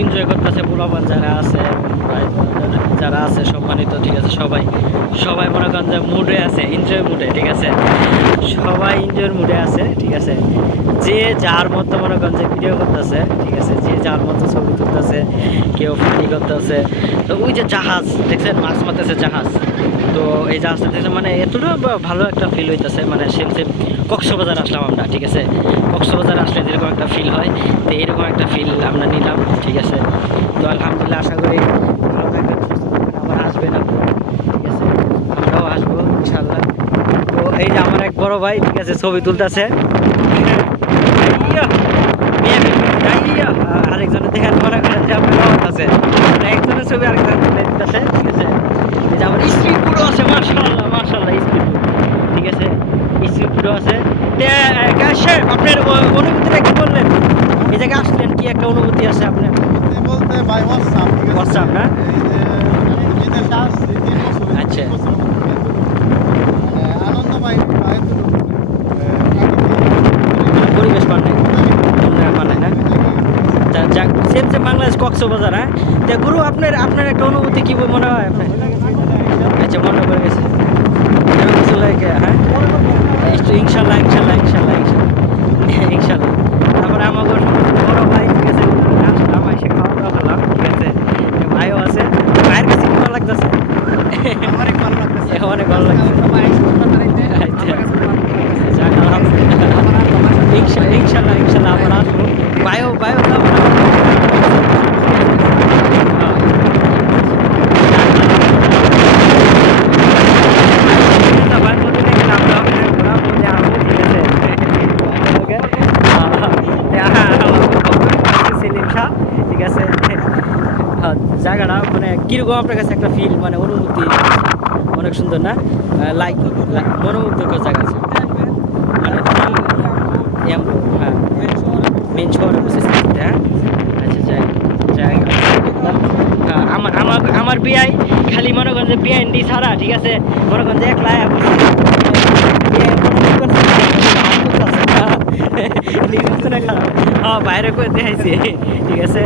Enjoy করতেছে পোলাপান যারা আছে, যারা আছে সম্মানিত, ঠিক আছে, সবাই সবাই মনে করেন যে মুডে আছে, এনজয় মুডে, ঠিক আছে, সবাই এনজয়ের মুডে আছে, ঠিক আছে। যে যার মতো মনে করেন যে ভিডিও করতেছে, ঠিক আছে, যে যার মতো ছবি তুলতেছে, কেউ ফানি করতেছে। তো ওই যে জাহাজ দেখছেন, মাছ মারতেছে জাহাজ, তো এই জাহাজটা দেখছে মানে এতটা ভালো একটা ফিল হইতেছে, মানে সেম সেম কক্সবাজার আসলাম আমরা, ঠিক আছে, কক্সবাজার আসলে যেরকম একটা ফিল হয়, তো এরকম একটা ফিল আমরা নিলাম, ঠিক আছে। তো আলহামদুলিল্লাহ, আশা করি ভালো থাকবেন, আবার আসবেন আপনারা, ঠিক আছে, আমরাও আসবো ইনশাল্লাহ। তো এই যে আমার এক বড় ভাই, ঠিক আছে, ছবি তুলতেছে, আরেকজনের দেখেন মনে করেন যে আপনার আছে, একজনের ছবি আরেকজন তুলে দিতেছে, ঠিক আছে। এই যে আমার স্ত্রী পুরো আছে, মার্শাল্লাহ মার্শাল্লাহ, স্ত্রী, ঠিক আছে, স্ত্রী পুরো আছে। আপনার অনুভূতিটা কি বললেন, এই জায়গায় আসলেন, কি একটা অনুভূতি আছে আপনার? বলতে ভাই হোয়াটসঅ্যাপ না, আচ্ছা, আনন্দ ভাই পরিবেশ পাল্টে পাল্টে না, যাক সেম সেম বাংলাদেশ কক্সবাজার। হ্যাঁ, তা গুরু আপনার আপনার একটা অনুভূতি কি মনে হয় আপনার? আচ্ছা, মনে পড়ে গেছে, এরকম কিছু লাগে, হ্যাঁ, ইনশাল্লাহ ইনশাল্লাহ ইনশাল্লাহ ইনশাল্লাহ ইনশাল্লাহ। তারপরে আমাকে বড় ভাই, ঠিক আছে, আসলাম, এসে খাওয়া দাওয়া করলাম, ঠিক আছে, ভাইও আছে, ভাইয়ের কাছে কি ভালো লাগতেছে? অনেক ভালো লাগতেছে, অনেক ভালো লাগছে, যাক আলহামদুলিল্লাহ, ইনশাল্লাহ ইনশাল্লাহ আবার আসবো, ভাইও ভাইও ঠিক আছে। জায়গাটা মানে কিরকম আপনার কাছে একটা ফিল, মানে অনুভূতি অনেক সুন্দর না, লাইক মনোমুগ্ধকর জায়গা আছে, মানে হ্যাঁ, মেন শহরে বসে, হ্যাঁ, আচ্ছা, জায়গা আমার আমার আমার বিয়াই খালি মনে করেন যে বিআইনডি ছাড়া, ঠিক আছে, মনে করেন যে একলা বাইরে করে দেখাইছি, ঠিক আছে,